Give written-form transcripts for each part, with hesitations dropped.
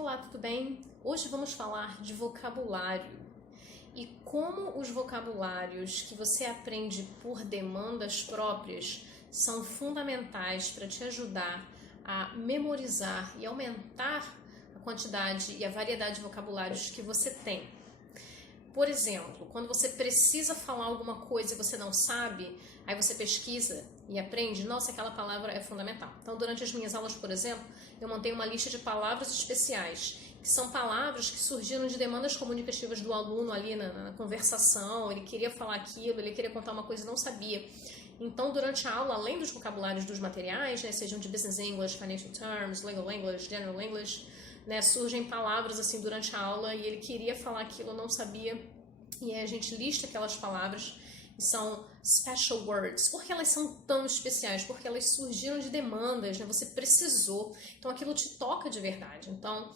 Olá, tudo bem? Hoje vamos falar de vocabulário e como os vocabulários que você aprende por demandas próprias são fundamentais para te ajudar a memorizar e aumentar a quantidade e a variedade de vocabulários que você tem. Por exemplo, quando você precisa falar alguma coisa e você não sabe, aí você pesquisa e aprende, nossa, aquela palavra é fundamental. Então, durante as minhas aulas, por exemplo, eu montei uma lista de palavras especiais, que são palavras que surgiram de demandas comunicativas do aluno ali na conversação, ele queria falar aquilo, ele queria contar uma coisa e não sabia. Então, durante a aula, além dos vocabulários dos materiais, sejam de Business English, Financial Terms, Legal English, General English, surgem palavras assim durante a aula e ele queria falar aquilo, não sabia, e aí a gente lista aquelas palavras e são special words. Por que elas são tão especiais? Porque elas surgiram de demandas, você precisou, então aquilo te toca de verdade. Então,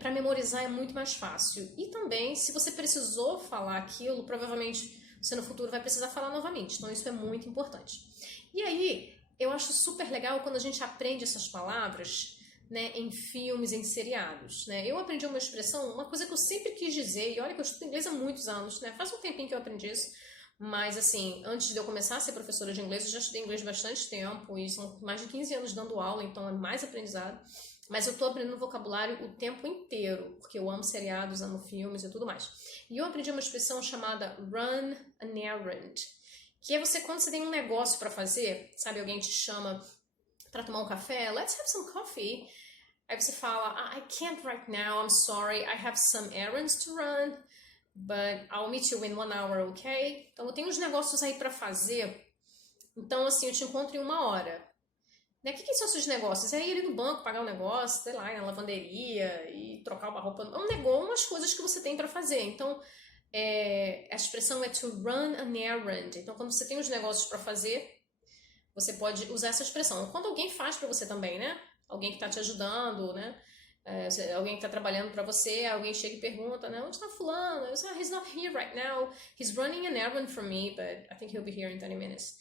para memorizar é muito mais fácil. E também, se você precisou falar aquilo, provavelmente você no futuro vai precisar falar novamente. Então, isso é muito importante. E aí, eu acho super legal quando a gente aprende essas palavras, em filmes, em seriados. Eu aprendi uma expressão, uma coisa que eu sempre quis dizer, e olha que eu estudo inglês há muitos anos, faz um tempinho que eu aprendi isso, mas assim, antes de eu começar a ser professora de inglês, eu já estudei inglês bastante tempo, e são mais de 15 anos dando aula, então é mais aprendizado, mas eu estou aprendendo vocabulário o tempo inteiro, porque eu amo seriados, amo filmes e tudo mais. E eu aprendi uma expressão chamada run an errand, que é você, quando você tem um negócio para fazer, sabe, alguém te chama para tomar um café, let's have some coffee. Aí você fala, I can't right now, I'm sorry, I have some errands to run, but I'll meet you in 1 hour, ok? Então eu tenho uns negócios aí para fazer, então assim, eu te encontro em 1 hora. O que são esses negócios? É ir no banco, pagar um negócio, sei lá, na lavanderia e trocar uma roupa, um negócio, umas coisas que você tem para fazer. Então, a expressão é to run an errand. Então, quando você tem uns negócios para fazer, você pode usar essa expressão. Quando alguém faz para você também, Alguém que está te ajudando, alguém que está trabalhando para você, alguém chega e pergunta, onde está fulano? Eu sei, he's not here right now. He's running an errand for me, but I think he'll be here in 20 minutes.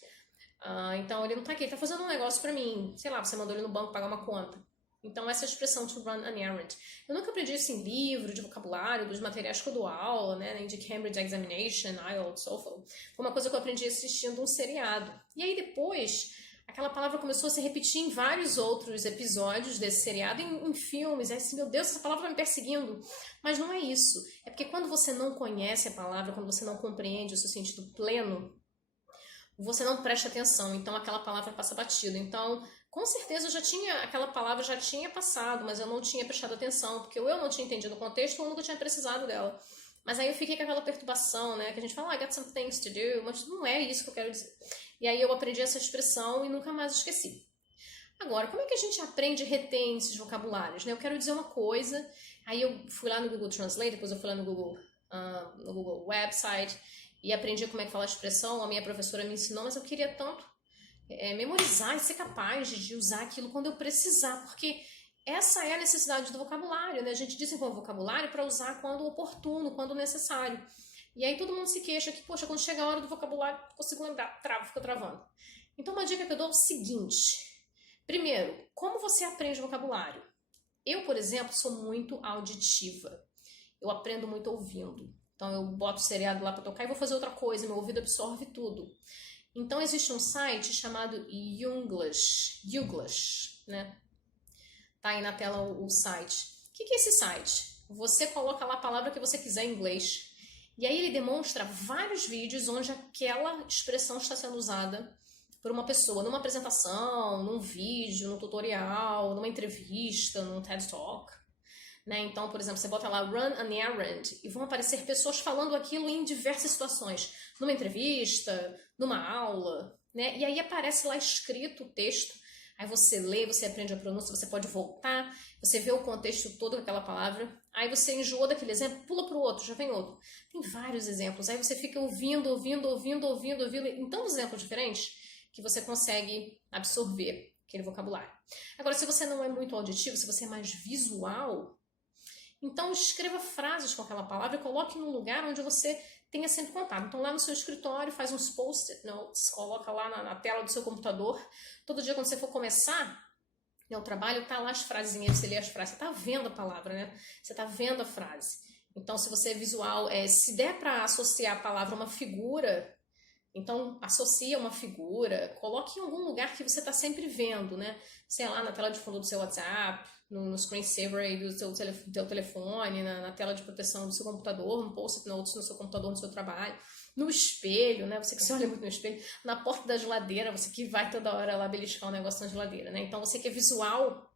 Então, ele não está aqui, ele está fazendo um negócio para mim. Sei lá, você mandou ele no banco pagar uma conta. Então, essa expressão to run an errand. Eu nunca aprendi isso em livro, de vocabulário, dos materiais que eu dou aula, nem de Cambridge Examination, IELTS, TOEFL. Foi uma coisa que eu aprendi assistindo um seriado. E aí, depois, aquela palavra começou a se repetir em vários outros episódios desse seriado, em filmes. Aí, assim, meu Deus, essa palavra tá me perseguindo. Mas não é isso. É porque quando você não conhece a palavra, quando você não compreende o seu sentido pleno, você não presta atenção, então aquela palavra passa batida. Então, com certeza aquela palavra já tinha passado, mas eu não tinha prestado atenção, porque ou eu não tinha entendido o contexto ou eu nunca tinha precisado dela. Mas aí eu fiquei com aquela perturbação, que a gente fala, I got some things to do, mas não é isso que eu quero dizer. E aí eu aprendi essa expressão e nunca mais esqueci. Agora, como é que a gente aprende e retém esses vocabulários? Eu quero dizer uma coisa, aí eu fui lá no Google Translate, depois eu fui lá no Google Website, e aprendi como é que fala a expressão. A minha professora me ensinou, mas eu queria tanto memorizar e ser capaz de usar aquilo quando eu precisar, porque essa é a necessidade do vocabulário, A gente desenvolve vocabulário para usar quando oportuno, quando necessário. E aí todo mundo se queixa que, poxa, quando chega a hora do vocabulário, não consigo lembrar, fica travando. Então uma dica que eu dou é o seguinte. Primeiro, como você aprende vocabulário? Eu, por exemplo, sou muito auditiva. Eu aprendo muito ouvindo. Então eu boto o seriado lá para tocar e vou fazer outra coisa, meu ouvido absorve tudo. Então existe um site chamado Younglish, Tá aí na tela o site. O que é esse site? Você coloca lá a palavra que você quiser em inglês, e aí ele demonstra vários vídeos onde aquela expressão está sendo usada por uma pessoa, numa apresentação, num vídeo, num tutorial, numa entrevista, num TED Talk. Então, por exemplo, você bota lá run an errand e vão aparecer pessoas falando aquilo em diversas situações. Numa entrevista, numa aula, E aí aparece lá escrito o texto. Aí você lê, você aprende a pronúncia, você pode voltar, você vê o contexto todo daquela palavra. Aí você enjoou daquele exemplo, pula para o outro, já vem outro. Tem vários exemplos. Aí você fica ouvindo em tantos exemplos diferentes que você consegue absorver aquele vocabulário. Agora, se você não é muito auditivo, se você é mais visual, então escreva frases com aquela palavra e coloque num lugar onde você tenha sempre contato. Então lá no seu escritório faz uns post-it notes, coloca lá na tela do seu computador. Todo dia quando você for começar O trabalho tá lá as frasinhas, você lê as frases, você tá vendo a palavra, né? Você tá vendo a frase. Então, se você é visual, se der para associar a palavra a uma figura, então associa uma figura, coloque em algum lugar que você está sempre vendo, né? Sei lá, na tela de fundo do seu WhatsApp, no screensaver aí do seu telefone, na tela de proteção do seu computador, no post-it notes no seu computador, no seu trabalho, no espelho, né? Você que se olha muito no espelho, na porta da geladeira, você que vai toda hora lá beliscar um negócio na geladeira, né? Então, você que é visual,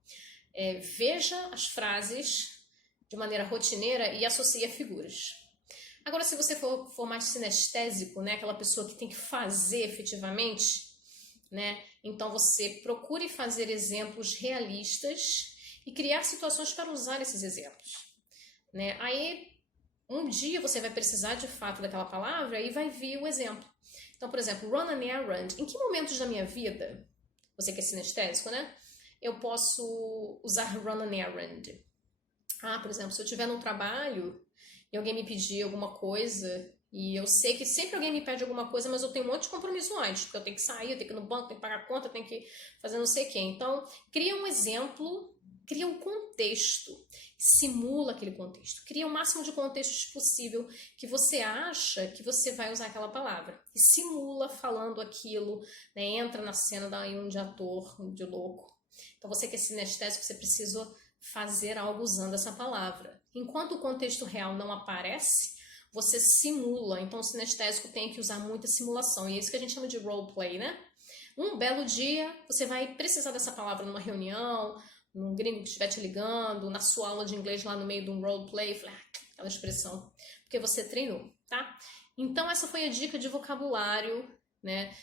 veja as frases de maneira rotineira e associe a figuras. Agora, se você for mais sinestésico, né, aquela pessoa que tem que fazer efetivamente, né, então você procure fazer exemplos realistas e criar situações para usar esses exemplos, né? Aí, um dia você vai precisar de fato daquela palavra e vai vir o exemplo. Então, por exemplo, run an errand. Em que momentos da minha vida, você que é sinestésico, né, eu posso usar run an errand? Por exemplo, se eu estiver num trabalho e alguém me pedir alguma coisa, e eu sei que sempre alguém me pede alguma coisa, mas eu tenho um monte de compromisso antes, porque eu tenho que sair, eu tenho que ir no banco, tenho que pagar a conta, tenho que fazer não sei o quê. Então, cria um exemplo, cria um contexto, simula aquele contexto, cria o máximo de contextos possível que você acha que você vai usar aquela palavra. E simula falando aquilo, né? Entra na cena daí um de ator, um de louco. Então, você que é sinestésico, você precisa fazer algo usando essa palavra. Enquanto o contexto real não aparece, você simula. Então, o sinestésico tem que usar muita simulação. E é isso que a gente chama de roleplay, né? Um belo dia, você vai precisar dessa palavra numa reunião, num gringo que estiver te ligando, na sua aula de inglês lá no meio de um roleplay, aquela expressão, porque você treinou, tá? Então, essa foi a dica de vocabulário, né?